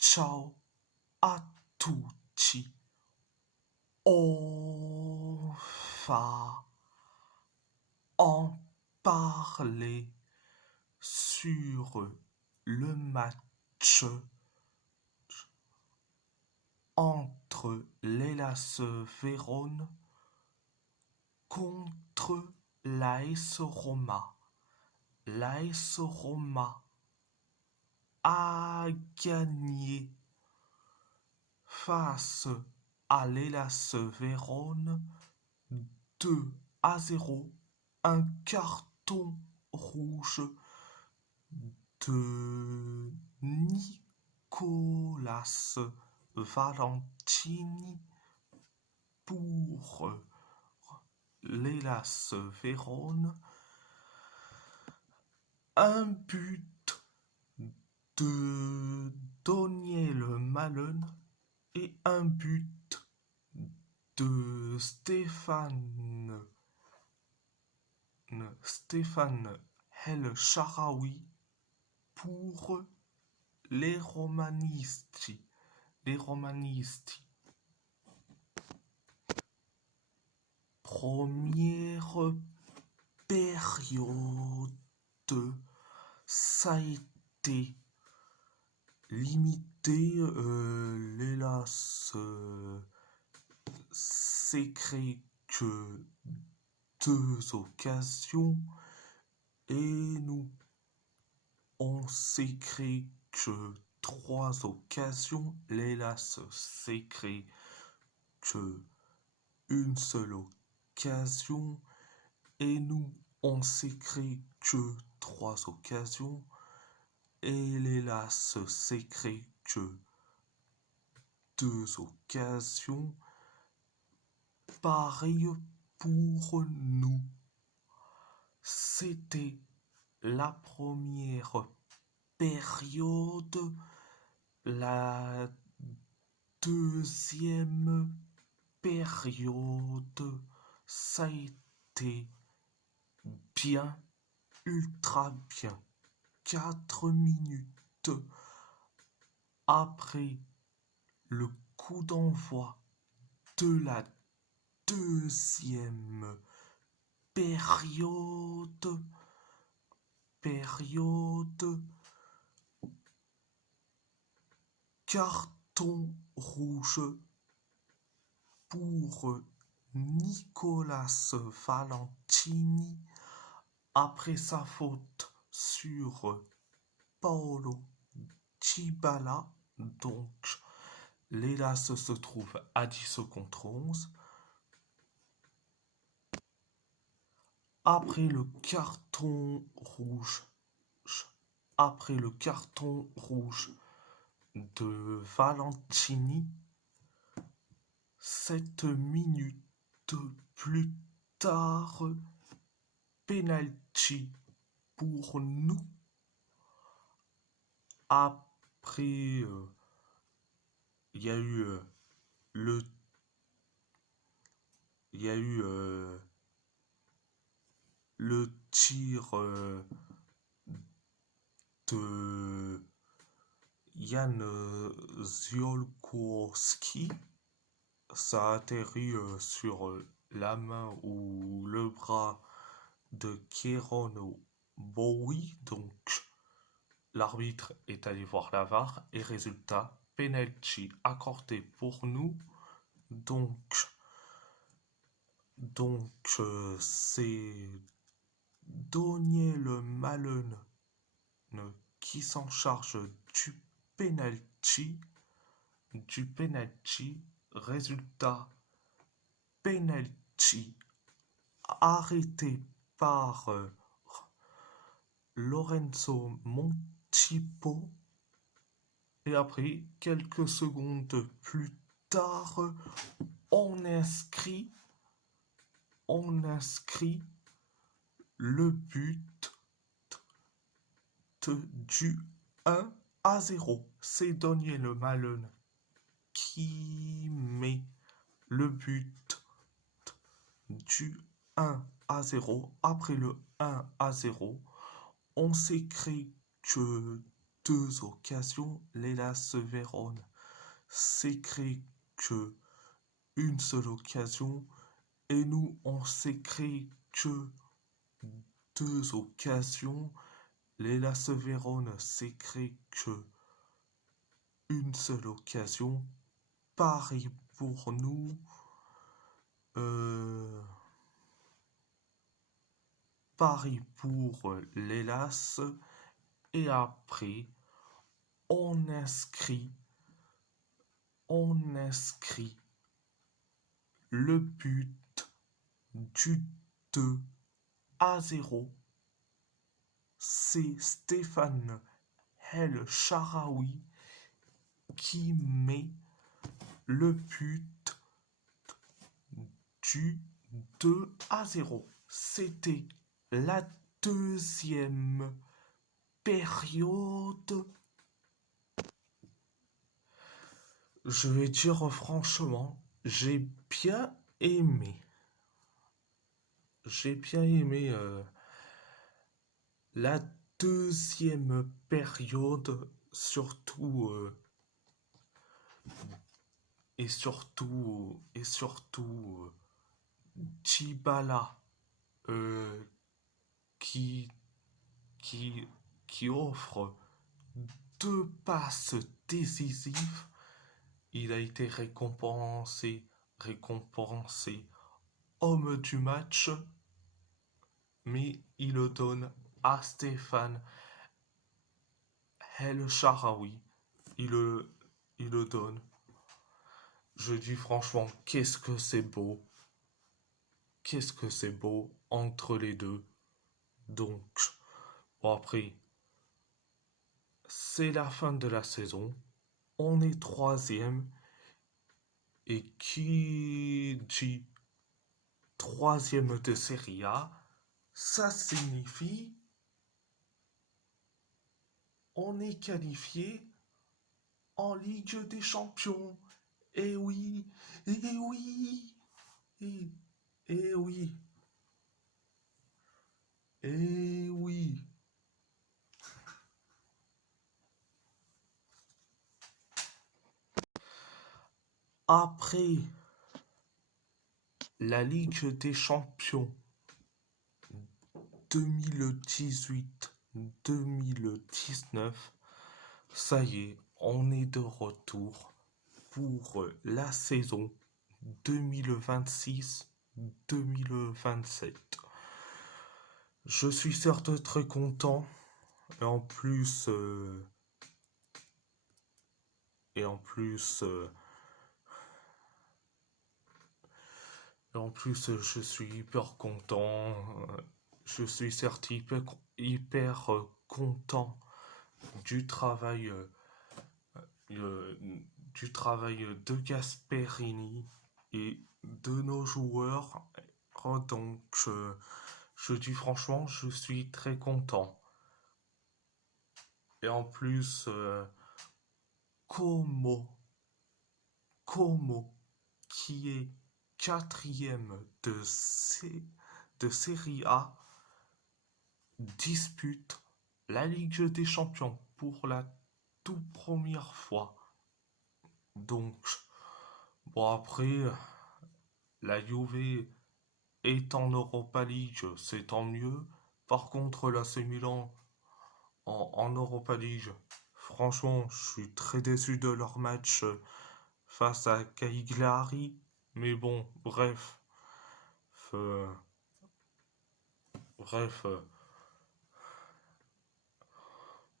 ciao a tutti. On va en parler sur le match entre l'Hellas Vérone contre l'AS Roma. L'AS Roma a gagné face à l'Hellas Vérone 2-0. Un carton rouge de Nicolas Valentini pour l'Hellas Vérone. Un but de Daniel Malen et un but de Stéphane El Shaarawy pour les Romanisti. Première période, ça a été limité. L'Hellas s'est créé que 2 occasions et nous on s'est créé que 3 occasions. L'Hellas s'est créé que une seule occasion et nous on s'est créé que 3 occasions et l'Hellas s'est créé que 2 occasions. Pareil pour nous. C'était la première période. La deuxième période, ça a été bien, ultra bien. 4 minutes après le coup d'envoi de la deuxième période, carton rouge pour Nicolas Valentini après sa faute sur Paolo Dybala. Donc l'Hellas se trouve à 10 contre 11. Après le carton rouge de Valentini, 7 minutes plus tard, penalty pour nous. Après, il y a eu le tir de Jan Ziolkowski. Ça atterrit sur la main ou le bras de Kieron Bowie. Donc l'arbitre est allé voir la VAR et résultat, penalty accordé pour nous. Donc c'est Daniel Malen qui s'en charge du penalty. Résultat, penalty arrêté par Lorenzo Montipo. Et après, quelques secondes plus tard, on inscrit le but du 1-0. C'est Daniel Malen qui met le but du 1-0. Après le 1-0, on s'est créé que 2 occasions, l'Hellas Vérone s'est créé que une seule occasion et nous on s'est créé que 2 occasions. L'Hellas Vérone s'est créé que une seule occasion. Pareil pour nous. Euh, Pareil pour l'Hellas. Et après, on inscrit, on inscrit le but du 2-0. C'est Stéphane El Shaarawy qui met le but du 2-0. C'était la deuxième période. Je vais dire franchement, bien aimé. J'ai bien aimé la deuxième période, surtout et surtout Dybala euh, qui, qui, qui offre 2 passes décisives. Il a été récompensé homme du match, mais il le donne à Stéphane El Shaarawy. Il le, il le donne. Je dis franchement, qu'est-ce que c'est beau. Qu'est-ce que c'est beau entre les deux. Donc, bon après, c'est la fin de la saison. On est troisième. Et qui dit troisième de Serie A, ça signifie on est qualifié en Ligue des Champions. Eh oui, eh oui, eh, eh oui, eh oui. Après la Ligue des Champions 2018-2019, ça y est, on est de retour pour la saison 2026-2027. Je suis certes très content et en plus et en plus je suis hyper content. Je suis certes hyper content du travail euh, du travail de Gasperini et de nos joueurs. Donc, je dis franchement, je suis très content. Et en plus, Como, Como, qui est quatrième de Série A, dispute la Ligue des Champions pour la toute première fois. Donc, bon après, la Juve est en Europa League, c'est tant mieux. Par contre, l'AC Milan en Europa League, franchement, je suis très déçu de leur match face à Cagliari. Mais bon, bref. Euh, bref.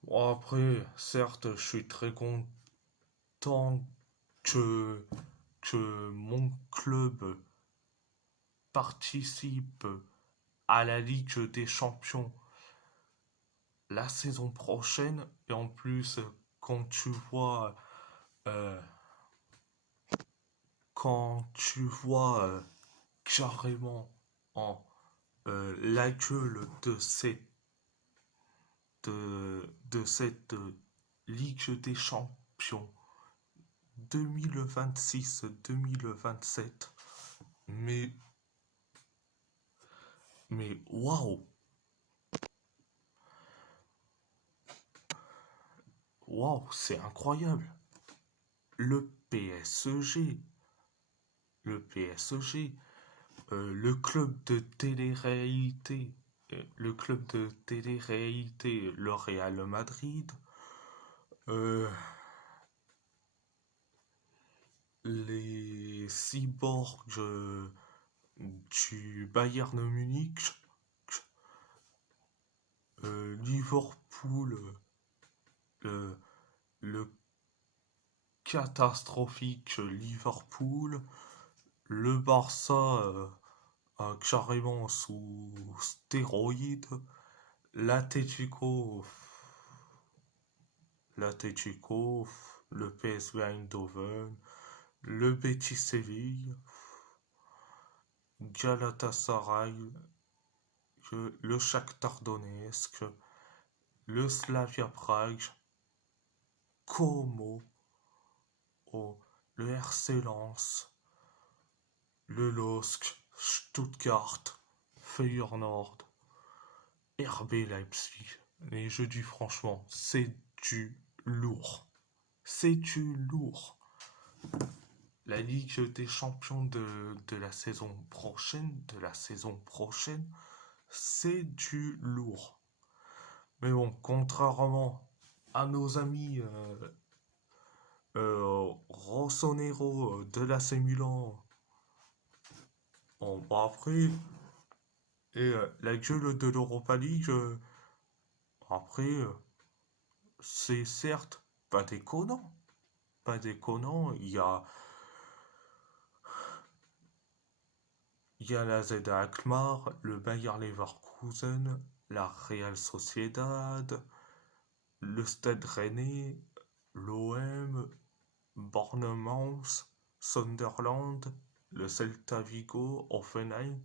Bon, après, certes, je suis très content que, que mon club participe à la Ligue des Champions la saison prochaine. Et en plus, quand tu vois, euh, carrément en la gueule de cette Ligue des Champions 2026-2027, mais waouh, Waouh, c'est incroyable. Le PSG, le PSG, le club de télé-réalité, le Real Madrid, euh, les cyborgs du Bayern Munich, Liverpool, le, le catastrophique Liverpool, le Barça carrément sous stéroïdes, l'Atletico, l'Atletico, le PSV Eindhoven, le Betis Séville, Galatasaray, le Shakhtar Donetsk, le Slavia Prague, Como, le RC Lens, le LOSC, Stuttgart, Feyenoord, RB Leipzig. Et je dis franchement, c'est du lourd. C'est du lourd. La Ligue des Champions de la saison prochaine, c'est du lourd. Mais bon, contrairement à nos amis Rossonero de l'AC Milan, bon, bah après, et la gueule de l'Europa League, après, c'est certes pas déconnant. Pas déconnant, il y a la Z Alkmaar, le Bayer Leverkusen, la Real Sociedad, le Stade Rennais, l'OM, Bournemouth, Sunderland, le Celta Vigo, Hoffenheim,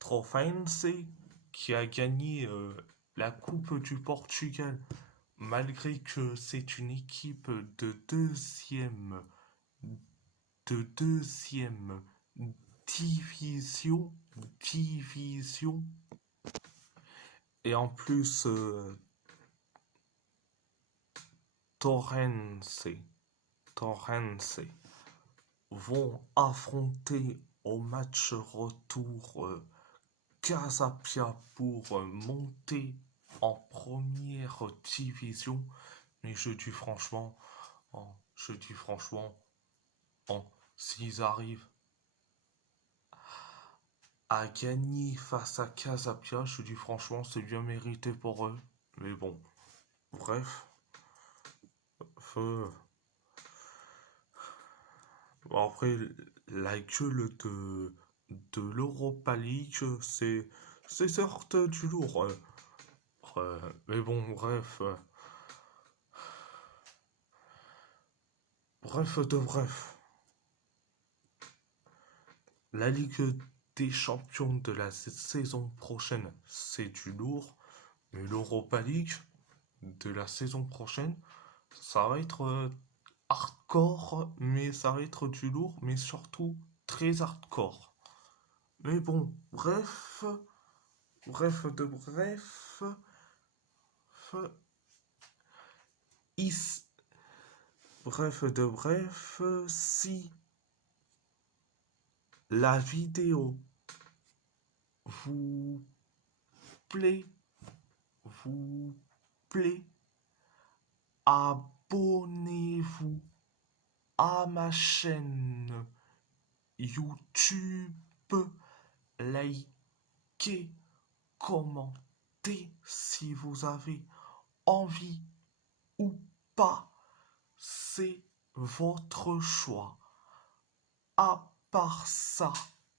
Trofense, qui a gagné la Coupe du Portugal, malgré que c'est une équipe de deuxième division, et en plus Torrens vont affronter au match retour Casapia pour monter en première division. Mais je dis franchement, s'ils arrivent à gagner face à Casapia, je dis franchement, c'est bien mérité pour eux. Mais bon, bref, euh, après, la gueule de l'Europa League, c'est certes du lourd. Mais bon, bref. Bref de bref. La Ligue des Champions de la saison prochaine, c'est du lourd. Mais l'Europa League de la saison prochaine, ça va être hardcore, mais ça va être du lourd, mais surtout très hardcore. Mais bon, bref de bref, is, bref de bref, si la vidéo vous plaît, abonnez-vous à ma chaîne YouTube, likez, commentez si vous avez envie ou pas, c'est votre choix. À part ça,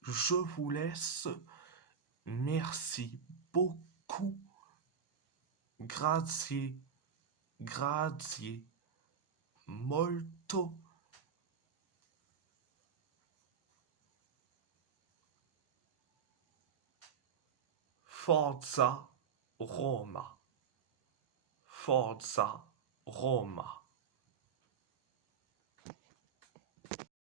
je vous laisse. Merci beaucoup. Grazie, molto. Forza Roma.